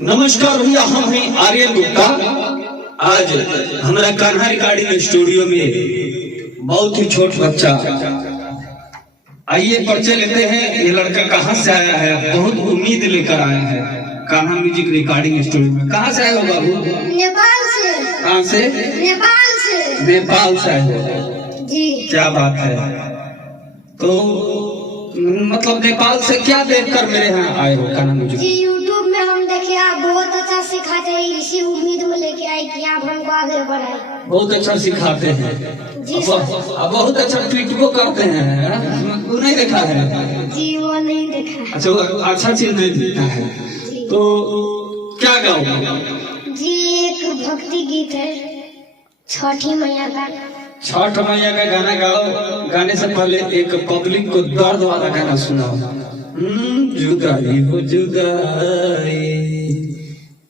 नमस्कार भैया, हम हैं आर्यन गुप्ता। आज हमारा कान्हा रिकॉर्डिंग स्टूडियो में बहुत ही छोट बच्चा, आइए परिचय लेते हैं। ये लड़का कहाँ से आया है, बहुत उम्मीद लेकर आया है कान्हा म्यूजिक रिकॉर्डिंग स्टूडियो में। कहाँ से आए हो बाबू? नेपाल से। कहाँ से? नेपाल से। नेपाल से आए हो जी। क्या बात है। तो मतलब नेपाल से क्या देखकर मेरे यहाँ आए हो कान्हा म्यूजिक? जी यूट्यूब में हम देखे आप बहुत अच्छा सिखाते हैं, इसी उम्मीद में लेके आए कि आप हमको आगे बढ़ाए। बहुत अच्छा सिखाते हैं जी अब बहुत अच्छा ट्वीटो करते हैं। तू नहीं देखा है? जी वो नहीं देखा। अच्छा चीज नहीं देखा है जी। तो क्या गाओगे? जी एक भक्ति गीत है छठी मैया का। छठ मैया का गाना गाओ। गाने से पहले एक पब्लिक को दर्द वाला गाना सुनाओ। जुदाई हो जुदाई,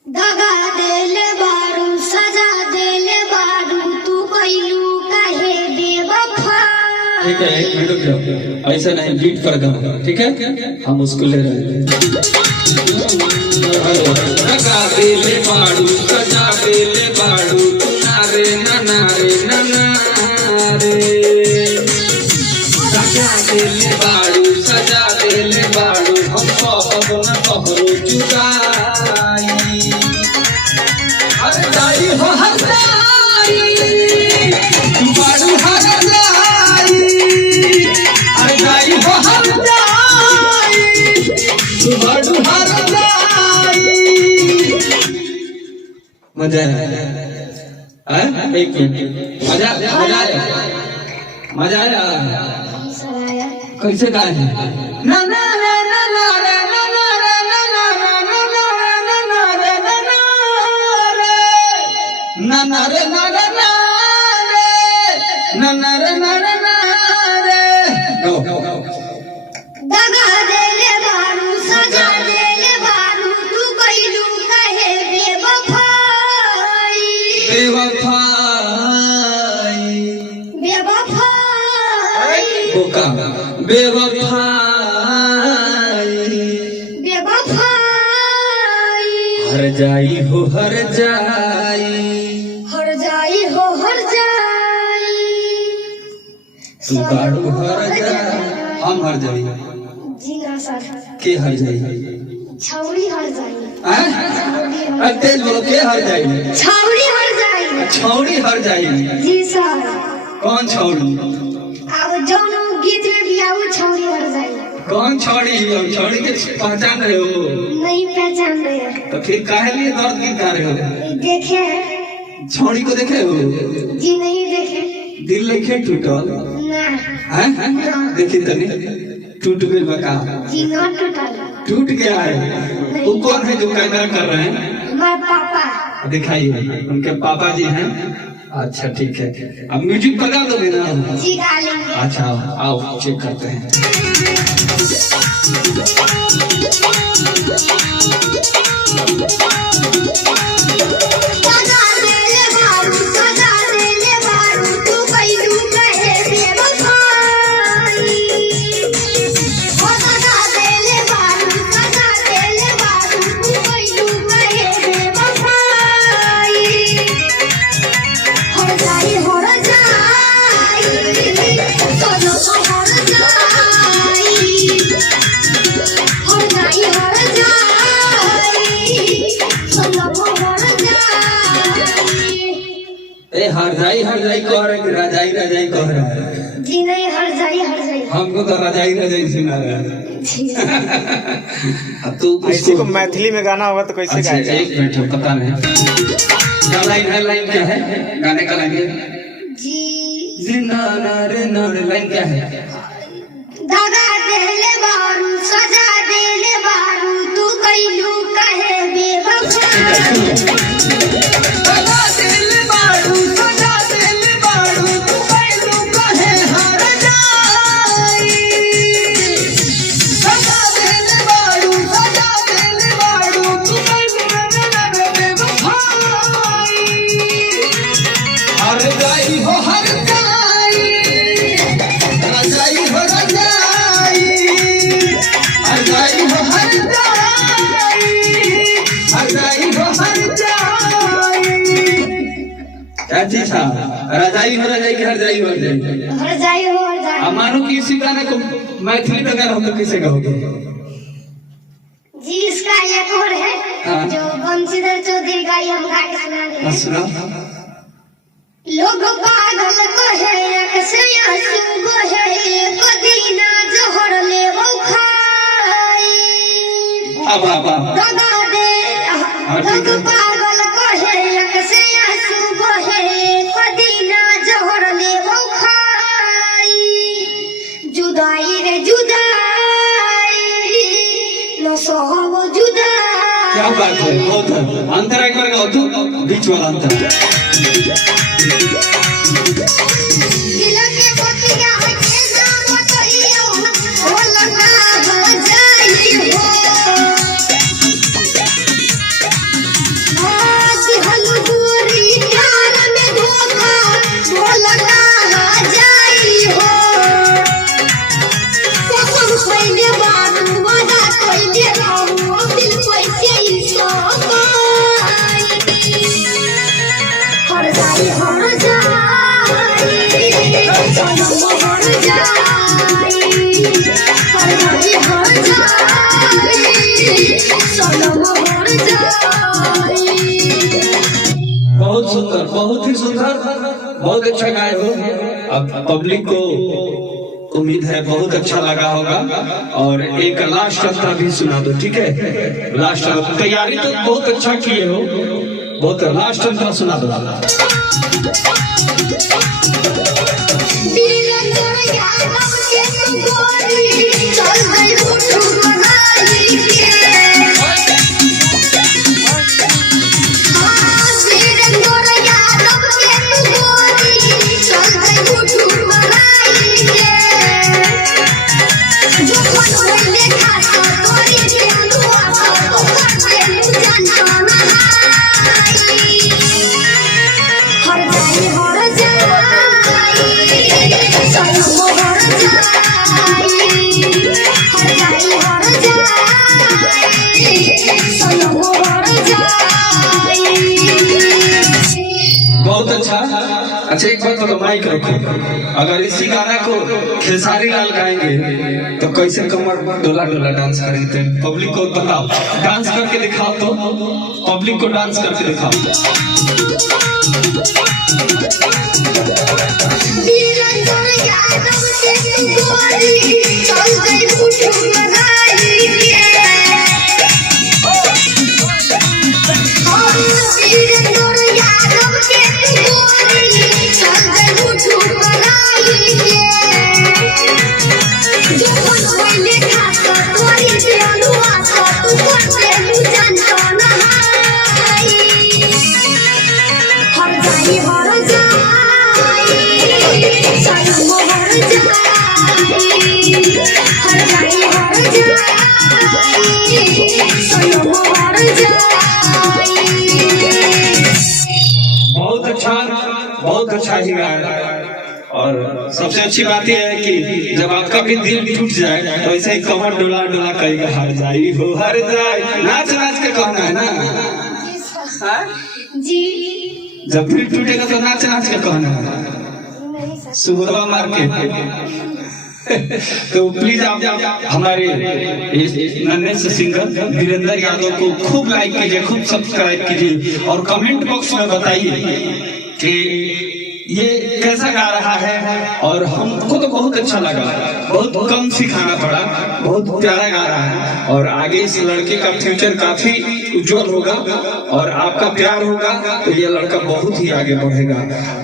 दगा देले बारू सजा देले बारू, तू कैलू काहे बेवफा। ठीक है, एक मिनट रुक जाओ, ऐसा नहीं बीट पर गाओ, ठीक है? हम उसको ले रहे हैं। दगा देले बारू सजा देले बारू, तू नारे नारे नारे, सजा देले बारू सजा देले बारू, हम कहब न कहरो जुदाई। हर जाई हो हर जाई, तू बारू हर जाई। हर जाई हो हर जाई, तू बारू हर जाई। मजा आया? एक मिनट, मजा आया। सराया कैसे गाए हैं? ना ना ना ना ना रे ना ना रे ना ना ना ना ना ना रे ना ना रे ना ना रे ना रे ना रे ना ना रे ना रे ना रे। दगा देले बारू सजा देले बारू, तू कैलू काहे बेवफाई। बेवफाई ओका बेवफाई, बेवफाई। हर जाई हो हर जाई, हर जाई हो हर जाई, तू बारू हर जाई। हम हर जाई जी ना सर। के हर जाई? छौड़ी हर जाई। तेज बोलो, के हर जाई? छौड़ी हर जाई। छौड़ी हर जाई? जी सर। कौन छौड़ी? अब जौन गीत में भी आओ छौड़ी हर जाई। कौन छौड़ी? छौड़ी के पहचान रहे हो? नहीं पहचान रहे। तो फिर काहे लिए दर्द गीत गा रहे हो? देखे हैं। छौड़ी को देखे हो? जी नहीं देखे। दिल लेखे टूटल ना है? देखी तनी टूट गई बका। जी ना टूटल। टूट गया है। वो कौन है जो कैमरा कर रहे हैं? हमारे पापा। दिखाइए, उनके पापा जी हैं। अच्छा ठीक है, अब म्यूजिक बजा दोगे ना? जी गा लेंगे। अच्छा आओ चेक करते हैं। सजा देले बारू सजा देले बारू, तू कैलू काहे बेवफाई। हो सजा देले बारू सजा देले बारू, तू कैलू काहे बेवफाई। हर जाई हर जाई, सोनो तो हर जाई। हर जाई हर जाई, सोनो तो हर जाई। ए हर जाई कह रहे कि रजाई रजाई कह रहा है? जी नहीं हर जाई हर जाई। हमको तो रजाई रजाई सुना रहा है। जी अब तू किसी को मैथिली में गाना होगा तो कैसे अच्छा, गाएगा? एक मिनट पता नहीं क्या लाइन है। लाइन क्या है गाने का? लाइन जी जिंदा नारे नारे, लाइन क्या है? दगा देले बारू सजा देले बारू, तू कैलू काहे बेवफाई। सजा देले बारू सजा देले बारू, तू कैलू काहे हर जाई। सजा देले बारू सजा देले बारू, तू कैलू बेवफाई। हर जाई हो हर जाई, रजाई हो रजाई। हर जाई हो हर जाई, हर जाई हो हर जाई। क्या चीज था? रजाई हो रजाई की हर जाई हो हर जाई। हर जाई हो हर जाई। अब मानो कि इसी गाने को मैथिली में गाना हो तो कैसे गाओगे? जी इसका एक और है हाँ। जो बंशीधर चौधरी का ये हम गा के सुना रहे हैं। सुना। लोग पागल कहे अक्सर आंसू बहे पुदीना जहर लेबो खाई। अब दगा दे लोग पागल कहे अक्सर आंसू बहे पुदीना जहर लेबो खाई। जुदाई रे जुदाई न सहब जुदाई। क्या बात है, बहुत है। अंतर एक बार गाओ तो बीच वाला अंतर। दिल के बतिया के नाम कहियो बोलना हो जाई हो। आज हलूरी प्यार में धोखा बोलना हो जाई हो। कसम पहले बात वादा कइले रहू दिल कैसे इंसान हर जाई हर जाई सनम हर जाई। हर जाई हर जाई सनम हर जाई। बहुत सुंदर, बहुत ही सुंदर, बहुत अच्छा गाए हो। अब पब्लिक को उम्मीद है बहुत अच्छा लगा होगा। और एक लास्ट अंतरा भी सुना दो, ठीक है? लास्ट तैयारी तो बहुत अच्छा किए हो, बहुत लास्ट अंतरा सुना दो। दिल तोड़ यादव के तू गोरी चल गई मुठू बनाई के। हाँ दिल तोड़ यादव के तू गोरी चल गई मुठू बनाई के। जो मन में लिखा था तोरी के दुआ था तो करते तू जानता नहीं। हर जाई हर जाई सनम हर जाई। हर जाई हर जाई सनम हर जाई। बहुत अच्छा। अच्छा एक बात तो माइक रखो, अगर इसी गाना को खेसारी लाल गाएंगे तो कैसे कमर डोला डोला डांस करेंगे? पब्लिक को बताओ, डांस करके दिखाओ तो, पब्लिक को डांस करके दिखाओ। दिल तोड़ यादव के तू गोरी चल गई मुठू बनाई के। दिल तोड़ यादव के तू गोरी चल गई मुठू बनाई के। जो मन में लिखा था तोरी के दुआ था तू करते तू जानता नहीं। हर जाई हर जाई सनम हर जाई। हर जाई हर जाई सनम हर जाई। बहुत अच्छा, बहुत अच्छा ही गाया। और सबसे अच्छी बात यह है कि जब आपका भी दिल टूट जाए तो ऐसे ही कमर डोला डोला कहीं हर जाई हो हर जाए, नाच नाच के कहना है ना। जी जब दिल टूटेगा तो नाच नाच के कहना है, नहीं सर। सुबह मार के। तो प्लीज आप हमारे नन्हे से सिंगर वीरेंद्र यादव को खूब लाइक कीजिए, खूब सब्सक्राइब कीजिए और कमेंट बॉक्स में बताइए कि ये कैसा गा रहा है। और हमको तो बहुत अच्छा लगा, बहुत कम सिखाना पड़ा, बहुत प्यारा गा रहा है। और आगे इस लड़के का फ्यूचर काफी उज्जवल होगा और आपका प्यार होगा तो ये लड़का बहुत ही आगे बढ़ेगा।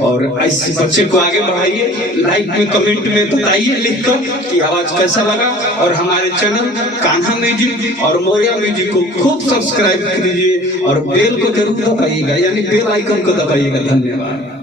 और इस बच्चे को आगे बढ़ाइए, लाइक में कमेंट में बताइए लिखकर कि आवाज कैसा लगा। और हमारे चैनल कान्हा म्यूजिक और मोरिया म्यूजिक को खूब सब्सक्राइब कीजिए और बेल को जरूर दबाइएगा, यानी बेल आइकन को दबाइएगा। धन्यवाद।